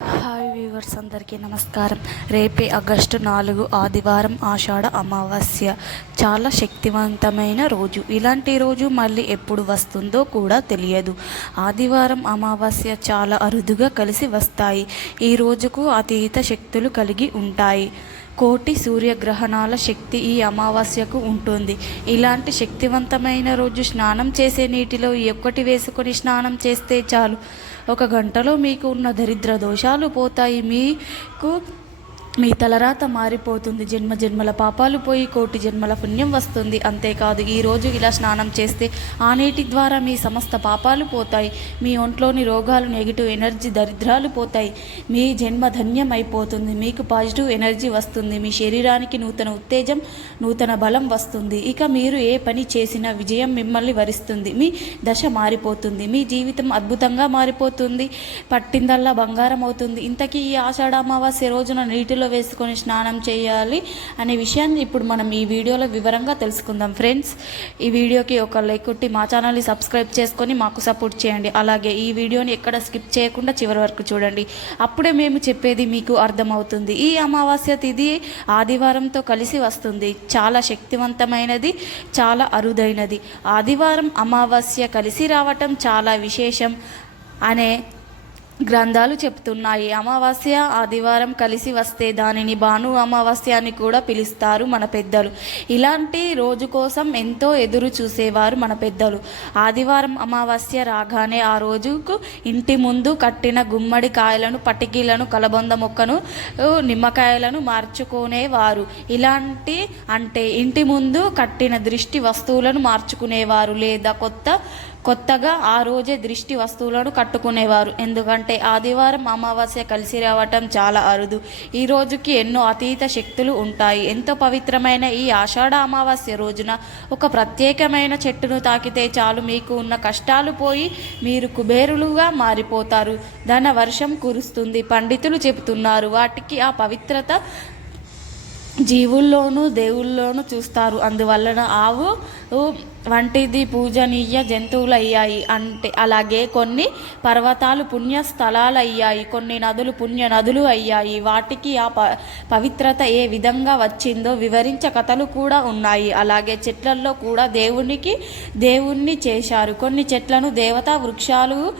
Hi viewers అందరికీ నమస్కారం. రేపే ఆగస్టు నాలుగు ఆదివారం ఆషాఢ అమావాస్య. చాలా శక్తివంతమైన రోజు. ఇలాంటి రోజు మళ్ళీ ఎప్పుడు వస్తుందో కూడా తెలియదు. ఆదివారం అమావాస్య చాలా అరుదుగా కలిసి వస్తాయి. ఈ రోజుకు అతీత శక్తులు కలిగి ఉంటాయి. కోటి సూర్యగ్రహణాల శక్తి ఈ అమావాస్యకు ఉంటుంది. ఇలాంటి శక్తివంతమైన రోజు స్నానం చేసే నీటిలో ఒక్కటి వేసుకొని స్నానం చేస్తే చాలు. ఒక గంటలో మీకు ఉన్న దరిద్ర దోషాలు పోతాయి. మీకు మీ తలరాత మారిపోతుంది. జన్మ జన్మల పాపాలు పోయి కోటి జన్మల పుణ్యం వస్తుంది. అంతేకాదు ఈరోజు ఇలా స్నానం చేస్తే ఆ నీటి ద్వారా మీ సమస్త పాపాలు పోతాయి. మీ ఒంట్లోని రోగాలు నెగిటివ్ ఎనర్జీ దరిద్రాలు పోతాయి. మీ జన్మ ధన్యం అయిపోతుంది మీకు పాజిటివ్ ఎనర్జీ వస్తుంది. మీ శరీరానికి నూతన ఉత్తేజం నూతన బలం వస్తుంది. ఇక మీరు ఏ పని చేసినా విజయం మిమ్మల్ని వరిస్తుంది. మీ దశ మారిపోతుంది. మీ జీవితం అద్భుతంగా మారిపోతుంది. పట్టిందల్లా బంగారం అవుతుంది. ఇంతకీ ఈ ఆషాఢ అమావాస్య రోజున నీటిలో వేసుకొని స్నానం చేయాలి అనే విషయాన్ని ఇప్పుడు మనం ఈ వీడియోలో వివరంగా తెలుసుకుందాం. ఫ్రెండ్స్ ఈ వీడియోకి ఒక లైక్ కొట్టి మా ఛానల్ని సబ్స్క్రైబ్ చేసుకొని మాకు సపోర్ట్ చేయండి. అలాగే ఈ వీడియోని ఎక్కడ స్కిప్ చేయకుండా చివరి వరకు చూడండి. అప్పుడే మేము చెప్పేది మీకు అర్థమవుతుంది. ఈ అమావాస్య తిథి ఆదివారంతో కలిసి వస్తుంది. చాలా శక్తివంతమైనది చాలా అరుదైనది. ఆదివారం అమావాస్య కలిసి రావటం చాలా విశేషం అనే గ్రంథాలు చెప్తున్నాయి. అమావాస్య ఆదివారం కలిసి వస్తే దానిని భాను అమావాస్య అని కూడా పిలుస్తారు మన పెద్దలు. ఇలాంటి రోజు కోసం ఎంతో ఎదురు చూసేవారు మన పెద్దలు. ఆదివారం అమావాస్య రాగానే ఆ రోజుకు ఇంటి ముందు కట్టిన గుమ్మడి కాయలను పటికీలను కలబంద మొక్కను నిమ్మకాయలను మార్చుకునేవారు. ఇలాంటి అంటే ఇంటి ముందు కట్టిన దృష్టి వస్తువులను మార్చుకునేవారు లేదా కొత్త కొత్తగా ఆ రోజే దృష్టి వస్తువులను కట్టుకునేవారు. ఎందుకంటే ఆదివారం అమావాస్య కలిసి రావటం చాలా అరుదు. ఈ రోజుకి ఎన్నో అతీత శక్తులు ఉంటాయి. ఎంతో పవిత్రమైన ఈ ఆషాఢ అమావాస్య రోజున ఒక ప్రత్యేకమైన చెట్టును తాకితే చాలు మీకు ఉన్న కష్టాలు పోయి మీరు కుబేరులుగా మారిపోతారు. ధన వర్షం కురుస్తుంది. పండితులు చెబుతున్నారు వాటికి ఆ పవిత్రత జీవుల్లోనూ దేవుల్లోనూ చూస్తారు. అందువలన ఆవు వంటిది పూజనీయ జంతువులు అయ్యాయి అంటే అలాగే కొన్ని పర్వతాలు పుణ్య స్థలాలు అయ్యాయి కొన్ని నదులు పుణ్య నదులు అయ్యాయి. వాటికి ఆ ప పవిత్రత ఏ విధంగా వచ్చిందో వివరించే కథలు కూడా ఉన్నాయి. అలాగే చెట్లల్లో కూడా దేవునికి దేవుణ్ణి చేశారు. కొన్ని చెట్లను దేవతా వృక్షాలు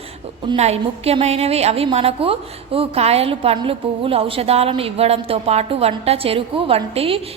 ఉన్నాయి. ముఖ్యమైనవి అవి మనకు కాయలు పండ్లు పువ్వులు ఔషధాలను ఇవ్వడంతో పాటు వంట చెరుకు వంట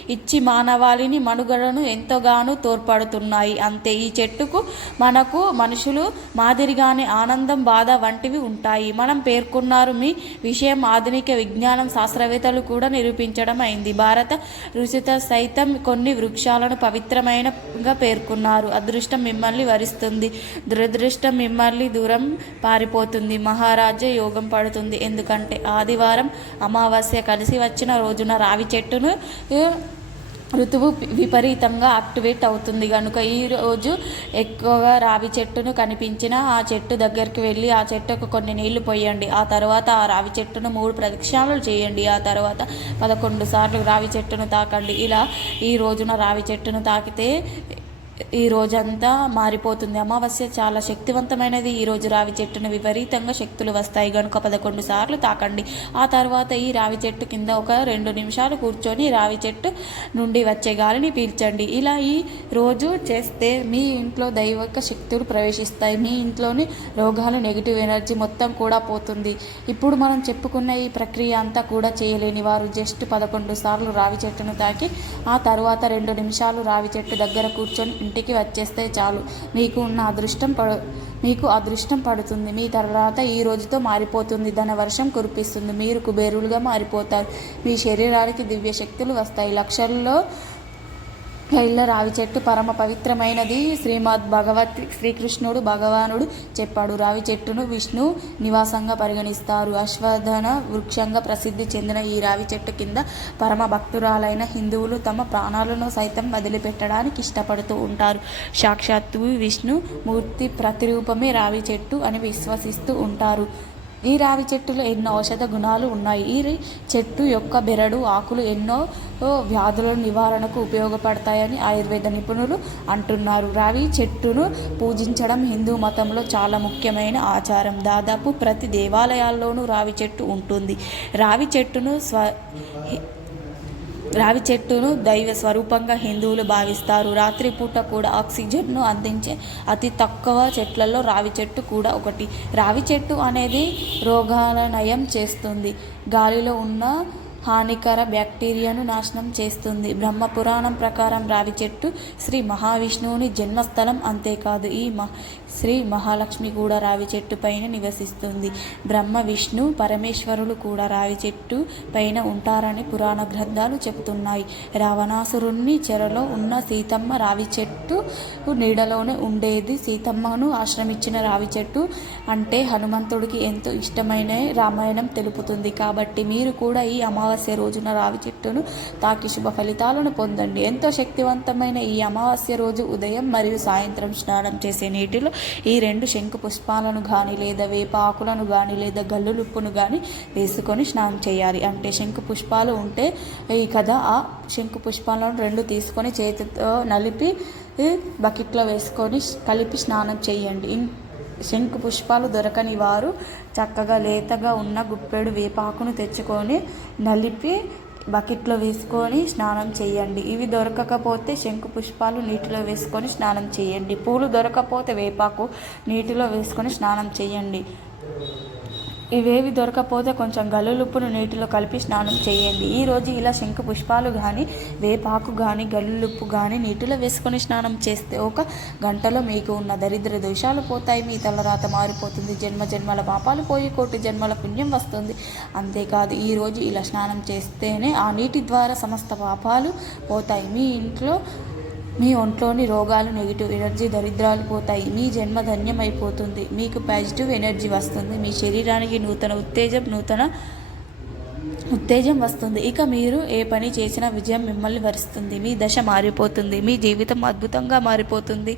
ఇచ్చి మానవాళిని మనుగడను ఎంతగానో తోడ్పడుతున్నాయి. అంతే ఈ చెట్టుకు మనకు మనుషులు మాదిరిగానే ఆనందం బాధ వంటివి ఉంటాయి. మనం పేర్కొన్నారు మీ విషయం ఆధునిక విజ్ఞానం శాస్త్రవేత్తలు కూడా నిరూపించడం అయింది భారత రుచిత సైతం కొన్ని వృక్షాలను పవిత్రమైనగా పేర్కొన్నారు. అదృష్టం మిమ్మల్ని వరిస్తుంది. దురదృష్టం మిమ్మల్ని దూరం పారిపోతుంది. మహారాజా యోగం పడుతుంది. ఎందుకంటే ఆదివారం అమావాస్య కలిసి వచ్చిన రోజున రావి చెట్టును ఋతువు విపరీతంగా యాక్టివేట్ అవుతుంది కనుక ఈరోజు ఎక్కువగా రావి చెట్టును కనిపించిన ఆ చెట్టు దగ్గరికి వెళ్ళి ఆ చెట్టుకు కొన్ని నీళ్ళు పోయండి. ఆ తర్వాత ఆ రావి చెట్టును మూడు ప్రదక్షిణాలు చేయండి. ఆ తర్వాత పదకొండు సార్లు రావి చెట్టును తాకండి. ఇలా ఈ రోజున రావి చెట్టును తాకితే ఈ రోజంతా మారిపోతుంది. అమావాస్య చాలా శక్తివంతమైనది. ఈ రోజు రావి చెట్టును విపరీతంగా శక్తులు వస్తాయి. కనుక పదకొండు సార్లు తాకండి. ఆ తర్వాత ఈ రావి చెట్టు కింద ఒక రెండు నిమిషాలు కూర్చొని రావి చెట్టు నుండి వచ్చే గాలిని పీల్చండి. ఇలా ఈ రోజు చేస్తే మీ ఇంట్లో దైవిక శక్తులు ప్రవేశిస్తాయి. మీ ఇంట్లోని రోగాలు నెగిటివ్ ఎనర్జీ మొత్తం కూడా పోతుంది. ఇప్పుడు మనం చెప్పుకున్న ఈ ప్రక్రియ అంతా కూడా చేయలేని వారు జస్ట్ పదకొండు సార్లు రావి చెట్టును తాకి ఆ తర్వాత రెండు నిమిషాలు రావి చెట్టు దగ్గర కూర్చొని ఇంటికి వచ్చేస్తే చాలు. మీకు ఉన్న అదృష్టం పడు మీకు అదృష్టం పడుతుంది. మీ తర్వాత ఈ రోజుతో మారిపోతుంది. ధనవర్షం కురిపిస్తుంది. మీరు కుబేరులుగా మారిపోతారు. మీ శరీరానికి దివ్య శక్తులు వస్తాయి. లక్షల్లో ఇళ్ళ రావి చెట్టు పరమ పవిత్రమైనది. శ్రీమద్ భగవత్ శ్రీకృష్ణుడు భగవానుడు చెప్పాడు. రావి చెట్టును విష్ణు నివాసంగా పరిగణిస్తారు. అశ్వధన వృక్షంగా ప్రసిద్ధి చెందిన ఈ రావి చెట్టు కింద పరమ భక్తురాలైన హిందువులు తమ ప్రాణాలను సైతం వదిలిపెట్టడానికి ఇష్టపడుతూ ఉంటారు. సాక్షాత్తు విష్ణు మూర్తి ప్రతిరూపమే రావి చెట్టు అని విశ్వసిస్తూ ఉంటారు. ఈ రావి చెట్టులో ఎన్నో ఔషధ గుణాలు ఉన్నాయి. ఈ చెట్టు యొక్క బెరడు ఆకులు ఎన్నో వ్యాధుల నివారణకు ఉపయోగపడతాయని ఆయుర్వేద నిపుణులు అంటున్నారు. రావి చెట్టును పూజించడం హిందూ మతంలో చాలా ముఖ్యమైన ఆచారం. దాదాపు ప్రతి దేవాలయాల్లోనూ రావి చెట్టు ఉంటుంది. రావి చెట్టును స్వ రావి చెట్టును దైవ స్వరూపంగా హిందువులు భావిస్తారు. రాత్రిపూట కూడా ఆక్సిజన్ను అందించే అతి తక్కువ చెట్లలో రావి చెట్టు కూడా ఒకటి. రావి చెట్టు అనేది రోగాల నయం చేస్తుంది. గాలిలో ఉన్న హానికర బ్యాక్టీరియాను నాశనం చేస్తుంది. బ్రహ్మ పురాణం ప్రకారం రావి చెట్టు శ్రీ మహావిష్ణువుని జన్మస్థలం అంతేకాదు. ఈ మహ శ్రీ మహాలక్ష్మి కూడా రావి చెట్టు పైన నివసిస్తుంది. బ్రహ్మ విష్ణు పరమేశ్వరులు కూడా రావి చెట్టు పైన ఉంటారని పురాణ గ్రంథాలు చెబుతున్నాయి. రావణాసురుణ్ణి చెరలో ఉన్న సీతమ్మ రావి చెట్టు నీడలోనే ఉండేది. సీతమ్మను ఆశ్రమించిన రావి చెట్టు అంటే హనుమంతుడికి ఎంతో ఇష్టమైన రామాయణం తెలుపుతుంది. కాబట్టి మీరు కూడా ఈ అమా అమావాస్య రోజున రావి చెట్టును తాకి శుభ ఫలితాలను పొందండి. ఎంతో శక్తివంతమైన ఈ అమావాస్య రోజు ఉదయం మరియు సాయంత్రం స్నానం చేసే నీటిలో ఈ రెండు శంకు పుష్పాలను కానీ లేదా వేప ఆకులను కానీ లేదా గల్లులుప్పును కానీ వేసుకొని స్నానం చేయాలి. అంటే శంకు పుష్పాలు ఉంటే ఈ కథ ఆ శంకు పుష్పాలను రెండు తీసుకొని చేతితో నలిపి బకెట్లో వేసుకొని కలిపి స్నానం చేయండి. శంకు పుష్పాలు దొరకని వారు చక్కగా లేతగా ఉన్న గుప్పెడు వేపాకును తెచ్చుకొని నలిపి బకెట్లో వేసుకొని స్నానం చేయండి. ఇవి దొరకకపోతే శంకు పుష్పాలు నీటిలో వేసుకొని స్నానం చేయండి. పూలు దొరకకపోతే వేపాకు నీటిలో వేసుకొని స్నానం చేయండి. ఇవేవి దొరకపోతే కొంచెం గల్లులుప్పును నీటిలో కలిపి స్నానం చేయండి. ఈ రోజు ఇలా శంకు పుష్పాలు కానీ వేపాకు కానీ గల్లులుప్పు కానీ నీటిలో వేసుకొని స్నానం చేస్తే ఒక గంటలో మీకు ఉన్న దరిద్ర దోషాలు పోతాయి. మీ తలరాత మారిపోతుంది. జన్మ జన్మల పాపాలు పోయి కోటి జన్మల పుణ్యం వస్తుంది. అంతేకాదు ఈరోజు ఇలా స్నానం చేస్తేనే ఆ నీటి ద్వారా సమస్త పాపాలు పోతాయి. మీ ఇంట్లో మీ ఒంట్లోని రోగాలు నెగిటివ్ ఎనర్జీ దరిద్రాలు పోతాయి. మీ జన్మ ధన్యమైపోతుంది. మీకు పాజిటివ్ ఎనర్జీ వస్తుంది. మీ శరీరానికి నూతన ఉత్తేజం నూతన ఉత్తేజం వస్తుంది. ఇక మీరు ఏ పని చేసినా విజయం మిమ్మల్ని వరిస్తుంది. మీ దశ మారిపోతుంది. మీ జీవితం అద్భుతంగా మారిపోతుంది.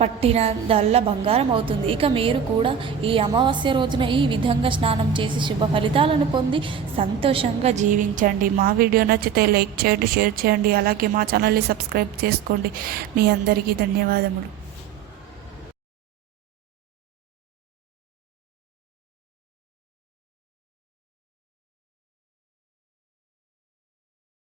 పట్టినదల్లా బంగారం అవుతుంది. ఇక మీరు కూడా ఈ అమావాస్య రోజున ఈ విధంగా స్నానం చేసి శుభ ఫలితాలను పొంది సంతోషంగా జీవించండి. మా వీడియో నచ్చితే లైక్ చేయండి షేర్ చేయండి. అలాగే మా ఛానల్ని సబ్స్క్రైబ్ చేసుకోండి. మీ అందరికీ ధన్యవాదములు.